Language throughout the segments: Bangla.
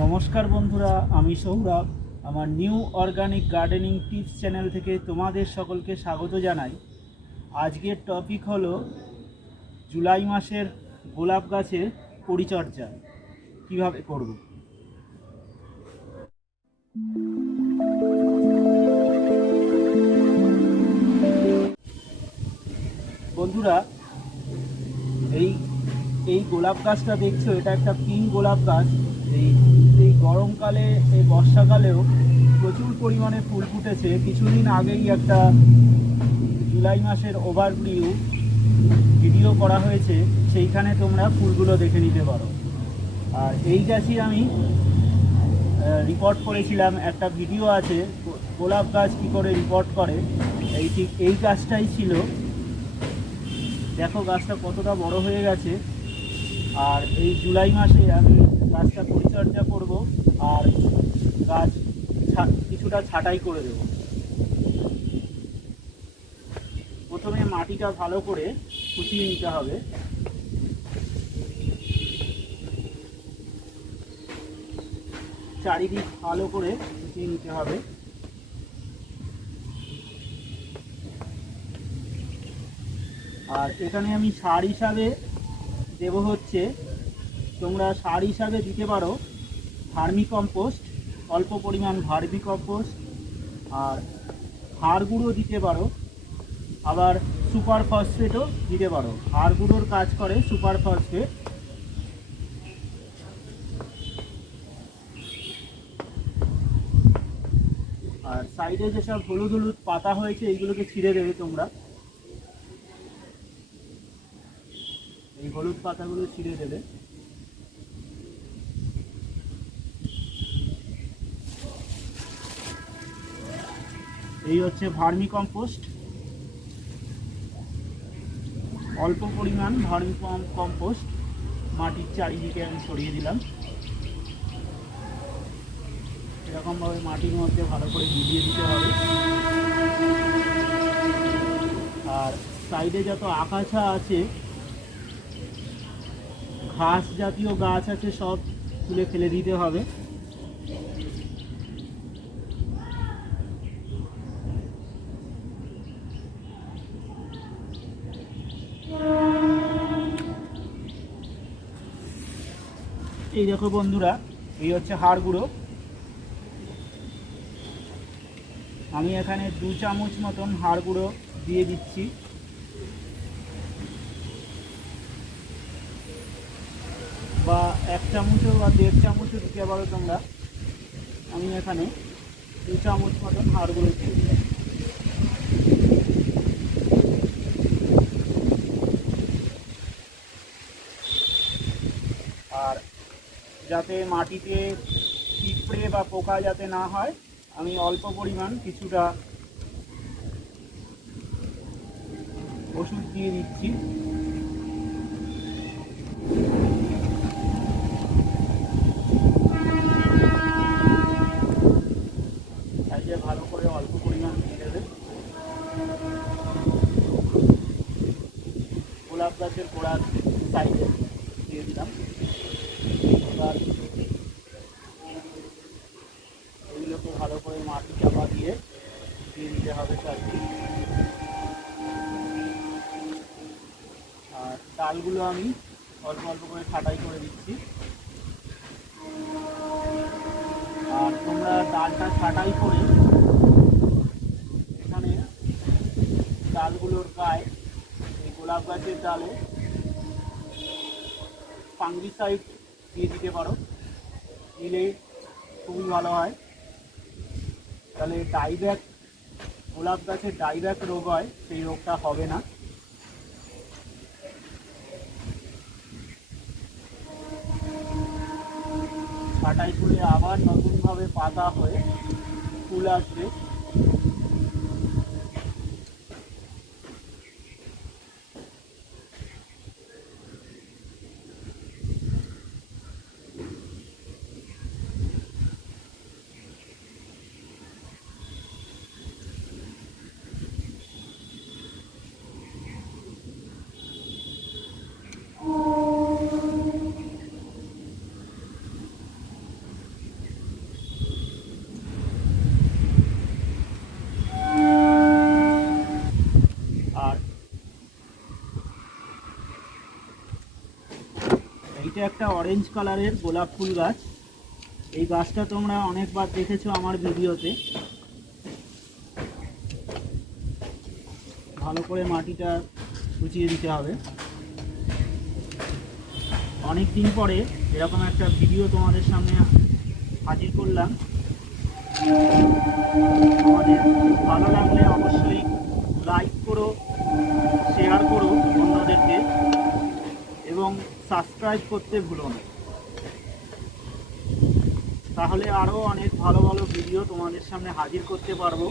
নমস্কার বন্ধুরা, আমি সৌরভ। আমার new organic gardening tips channel থেকে তোমাদের সকলকে স্বাগত জানাই। আজকের টপিক হলো জুলাই মাসের গোলাপ গাছের পরিচর্যা কিভাবে করব। বন্ধুরা, এই এই গোলাপ গাছটা দেখছো, এটা একটা পিঙ্ক গোলাপ গাছ। এই এই গরমকালে, এই বর্ষাকালেও প্রচুর পরিমাণে ফুল ফুটেছে। কিছুদিন আগেই একটা জুলাই মাসের ওভারভিউ ভিডিও করা হয়েছে, সেইখানে তোমরা ফুলগুলো দেখে নিতে পারো। আর এই গাছই আমি রিপোর্ট করেছিলাম, একটা ভিডিও আছে গোলাপ গাছ কী করে রিপোর্ট করে। ঠিক এই গাছটাই ছিল। দেখো গাছটা কতটা বড় হয়ে গেছে। আর এই জুলাই মাসে আমি গাছটা পরিচর্যা করব আর গাছ কিছুটা ছাঁটাই করে দেব। প্রথমে মাটিটা ভালো করে কুচিয়ে নিতে হবে। চারিদিক ভালো করে কুচিয়ে নিতে হবে। আর এখানে আমি সার হিসাবে দেব হচ্ছে, তোমরা সার হিসাবে দিতে পারো ভার্মি কম্পোস্ট, অল্প পরিমাণ ভার্মি কম্পোস্ট, আর হাড় গুঁড়ো দিতে পারো, আবার সুপার ফসফেটও দিতে পারো। হাড় গুঁড়োর কাজ করে সুপার ফসফেট। আর সাইডে যেসব হলুদ হলুদ পাতা হয়েছে এইগুলোকে ছিঁড়ে দেবে তোমরা। এই হলুদ পাতাগুলো ছিঁড়ে দেবে। এই হচ্ছে ভার্মি কম্পোস্ট। অল্প পরিমাণ ভার্মি কম্পোস্ট মাটির চারিদিকে আমি ছড়িয়ে দিলাম। এরকমভাবে মাটির মধ্যে ভালো করে মিলিয়ে দিতে হবে। আর সাইডে যত আগাছা আছে, ঘাস জাতীয় গাছ আছে, সব তুলে ফেলে দিতে হবে। এই দেখো বন্ধুরা, এই হচ্ছে হাড় গুঁড়ো। আমি এখানে 2 চামচ মতন হাড় গুঁড়ো দিয়ে দিচ্ছি। বা 1 চামচও বা 1.5 চামচও দিতে পারো তোমরা। আমি এখানে 2 চামচ মতন হাড় গুঁড়ো দিয়ে দিলাম। আর যাতে মাটিতে পিঁপড়ে বা পোকা যাতে না হয়, আমি অল্প পরিমাণ কিছুটা ওষুধ দিয়ে দিচ্ছি। সাইডে ভালো করে অল্প পরিমাণ দিয়ে দেবে। গোলাপ গাছের গোড়ার সাইডে দিয়ে দিলাম। এবার এগুলোকে ভালো করে মাটি চাপা দিয়ে দিতে হবে চারদিকে। আর ডালগুলো আমি অল্প অল্প করে ছাঁটাই করে দিচ্ছি। আর তোমরা ডালটা ছাঁটাই করে এখানে ডালগুলোর গায়ে, এই গোলাপ গাছের ডালে ফাঙ্গিসাইড দিয়ে দিতে পারো। দিলে খুবই ভালো হয়। তাহলে ডাইব্যাক, গোলাপ গাছের ডাইব্যাক রোগ হয়, সেই রোগটা হবে না। ছাঁটাই করে আবার নতুনভাবে পাতা হয়ে ফুল আসবে। এটা একটা অরেঞ্জ কালারের গোলাপ ফুল গাছ। এই গাছটা তোমরা অনেকবার দেখেছো আমার ভিডিওতে। ভালো করে মাটিটা কুচিয়ে দিতে হবে। অনেক দিন পরে এরকম একটা ভিডিও তোমাদের সামনে হাজির করলাম। আমাদের ভালো লাগলে অবশ্যই লাইক করো, শেয়ার করো অন্যদেরকে, এবং সাবস্ক্রাইব করতে ভুলো না। তাহলে আরও অনেক ভালো ভালো ভিডিও তোমাদের সামনে হাজির করতে পারবো।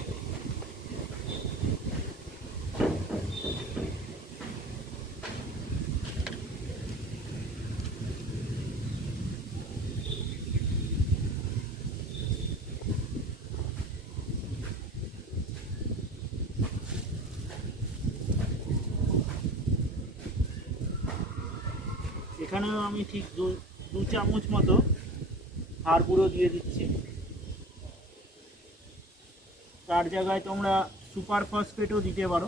এখানেও আমি ঠিক দু চামচ মতো হাড় গুঁড়ো দিয়ে দিচ্ছি। তার জায়গায় তোমরা সুপার ফসফেটও দিতে পারো।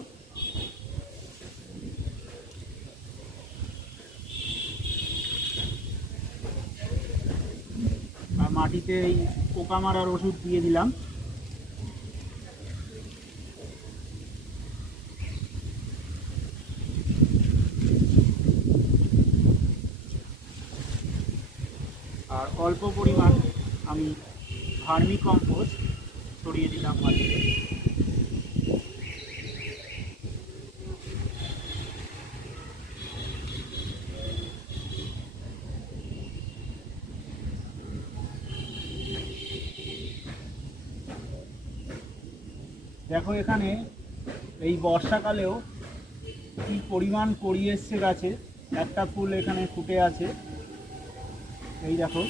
আর মাটিতে এই পোকা মারার ওষুধ দিয়ে দিলাম। আর অল্প পরিমাণ আমি ভার্মি কম্পোস্ট ছড়িয়ে দিলাম মাটিতে। দেখো এখানে এই বর্ষাকালেও কি পরিমাণ কড়ি এসছে গাছে। একটা ফুল এখানে ফুটে আছে, এই দেখো।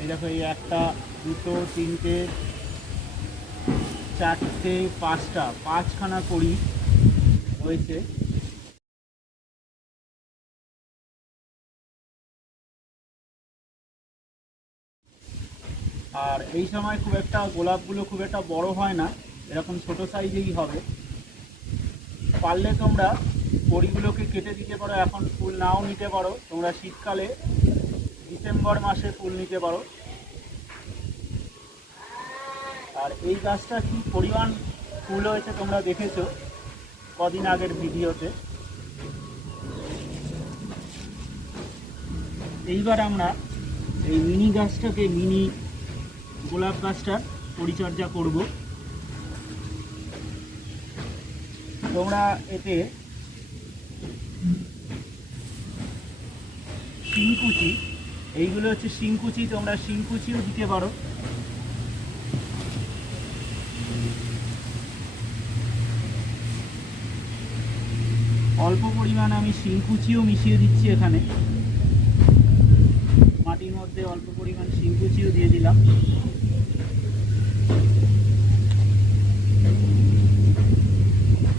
এই দেখো, এই একটা, দুটো, তিনটে, চারটে, পাঁচখানা কড়ি হয়েছে। আর এই সময় খুব একটা গোলাপগুলো খুব একটা বড় হয় না, এরকম ছোট সাইজেই হবে। পারলে তোমরা কড়িগুলোকে কেটে দিতে পারো, এখন ফুল নাও নিতে পারো। তোমরা শীতকালে ডিসেম্বর মাসে ফুল নিতে পারো। আর এই গাছটা কি পরিমাণ ফুল হয়েছে তোমরা দেখেছো কদিন আগের ভিডিওতে। এইবার আমরা এই মিনি গাছটাকে, মিনি গোলাপ গাছটার পরিচর্যা করব। তোমরা এতে শিংকুচি, এইগুলো হচ্ছে শিংকুচি, তোমরা শিংকুচিও দিতে পারো। অল্প পরিমাণ আমি শিংকুচিও মিশিয়ে দিচ্ছি এখানে। মাটির মধ্যে অল্প পরিমাণ শিংকুচিও দিয়ে দিলাম।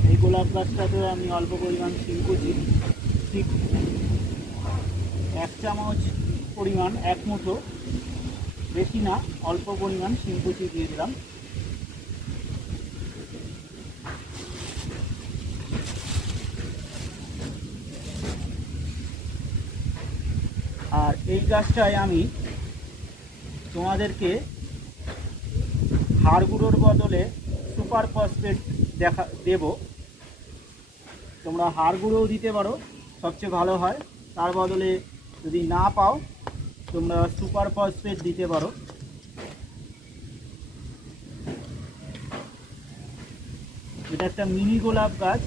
এই গোলাপ গাছটাতেও আমি অল্প পরিমাণ শিংকুচি, ঠিক 1 চামচ পরিমাণ, 1 মুঠো, বেশি না, অল্প পরিমাণ শিংকুচি দিয়ে দিলাম। আর এই গাছটায় আমি তোমাদেরকে হাড় গুঁড়োর বদলে সুপার ফসফেট দেব। তোমরা হাড় গুঁড়োও দিতে পারো, সবচেয়ে ভালো হয়। তার বদলে যদি না পাও তোমরা সুপার ফসফেট দিতে পারো। এটা একটা মিনি গোলাপ গাছ।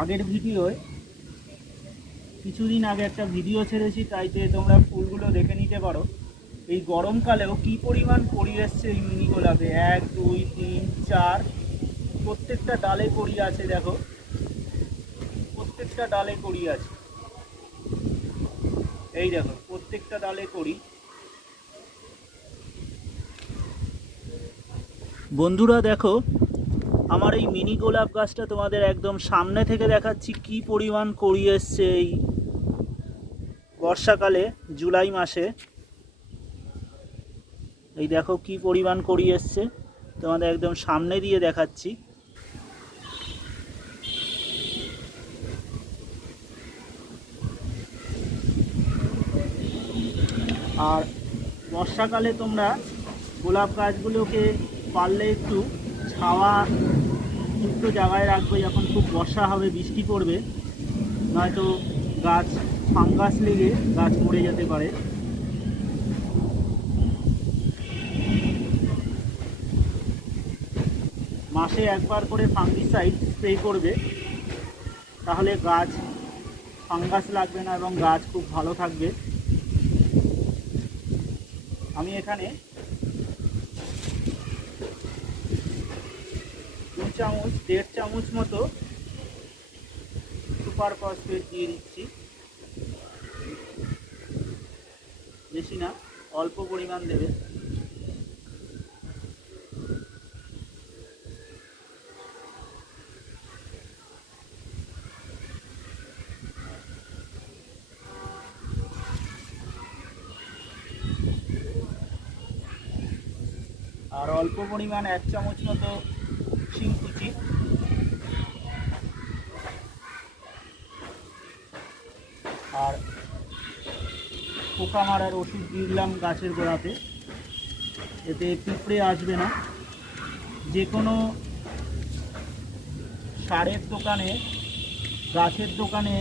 আগের ভিডিওয় কিছুদিন আগে একটা ভিডিও ছেড়েছি, তাইতে তোমরা ফুলগুলো দেখে নিতে পারো। এই গরমকালেও কি পরিমাণ কড়ি এসছে এই মিনি গোলাপে। 1, 2, 3, 4, প্রত্যেকটা ডালে কড়ি আছে। দেখো, প্রত্যেকটা ডালে কড়ি আছে। এই দেখো, প্রত্যেকটা ডালে কড়ি। বন্ধুরা দেখো, আমার এই মিনি গোলাপ গাছটা তোমাদের একদম সামনে থেকে দেখাচ্ছি কি পরিমাণ কড়ি এসছে এই বর্ষাকালে, জুলাই মাসে। এই দেখো কি পরিমাণ কড়ি এসছে, তোমাদের একদম সামনে দিয়ে দেখাচ্ছি। আর বর্ষাকালে তোমরা গোলাপ গাছগুলোকে পারলে একটু ছাওয়া যুক্ত জায়গায় রাখবে, যখন খুব বর্ষা হবে, বৃষ্টি পড়বে, নয়তো গাছ ফাঙ্গাস লেগে গাছ মরে যেতে পারে। মাসে একবার করে ফাঙ্গিসাইড স্প্রে করবে, তাহলে গাছ ফাঙ্গাস লাগবে না এবং গাছ খুব ভালো থাকবে। আমি এখানে 1.5 চামচ মতো সুপার ফসফেট দিয়ে দিচ্ছি, বেশি না, অল্প পরিমাণ দেবে। আর অল্প পরিমাণ 1 চামচ মতো শিংকুচি। আর পোকা মারার ওষুধ দিয়ে দিলাম গাছের গোড়াতে, এতে পিঁপড়ে আসবে না। যে কোনো সারের দোকানে, গাছের দোকানে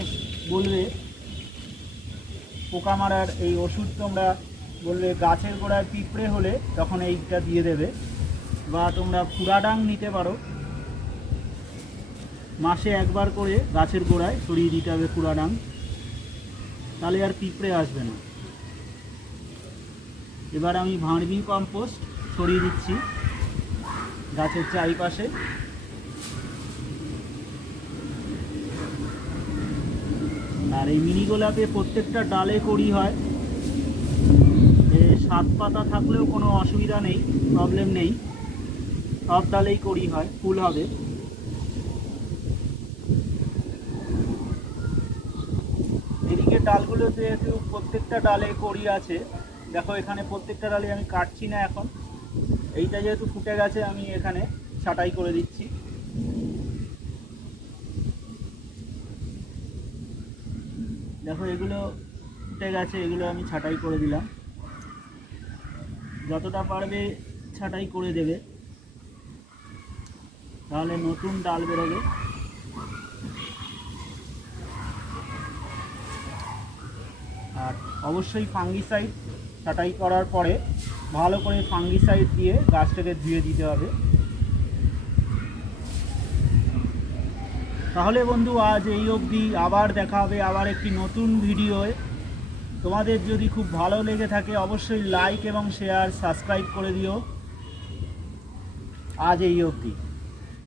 বলবে পোকা মারার এই ওষুধ, তোমরা বলবে গাছের গোড়ায় পিঁপড়ে হলে তখন এইটা দিয়ে দেবে। বা তোমরা ফুরাডাং নিতে পারো, মাসে একবার করে গাছের গোড়ায় ছড়িয়ে দিতে হবে ফুরাডাং, তাহলে আর পিঁপড়ে আসবে না। এবার আমি ভার্মি কম্পোস্ট ছড়িয়ে দিচ্ছি গাছের চারিপাশে। আর এই মিনি গোলাপে প্রত্যেকটা ডালে কড়ি হয়, 7 পাতা থাকলেও কোনো অসুবিধা নেই, প্রবলেম নেই, সব ডালেই কড়ি হয়, ফুল হবে। এদিকে ডালগুলো যেহেতু প্রত্যেকটা ডালে কড়ি আছে, দেখো এখানে প্রত্যেকটা ডালে আমি কাটছি না এখন, এইটা যেহেতু ফুটে গেছে আমি এখানে ছাঁটাই করে দিচ্ছি। দেখো এগুলো ফুটে গেছে, এগুলো আমি ছাঁটাই করে দিলাম। যতটা পারবে ছাঁটাই করে দেবে, তাহলে নতুন ডাল বেরোবে। আর অবশ্যই ফাঙ্গিসাইড ছাঁটাই করার পরে ভালো করে ফাঙ্গিসাইড দিয়ে গাছটাকে ধুয়ে দিতে হবে। তাহলে বন্ধু আজ এই অবধি, আবার দেখা হবে আবার একটি নতুন ভিডিওয়। তোমাদের যদি খুব ভালো লেগে থাকে অবশ্যই লাইক এবং শেয়ার, সাবস্ক্রাইব করে দিও। আজ এই অবধি।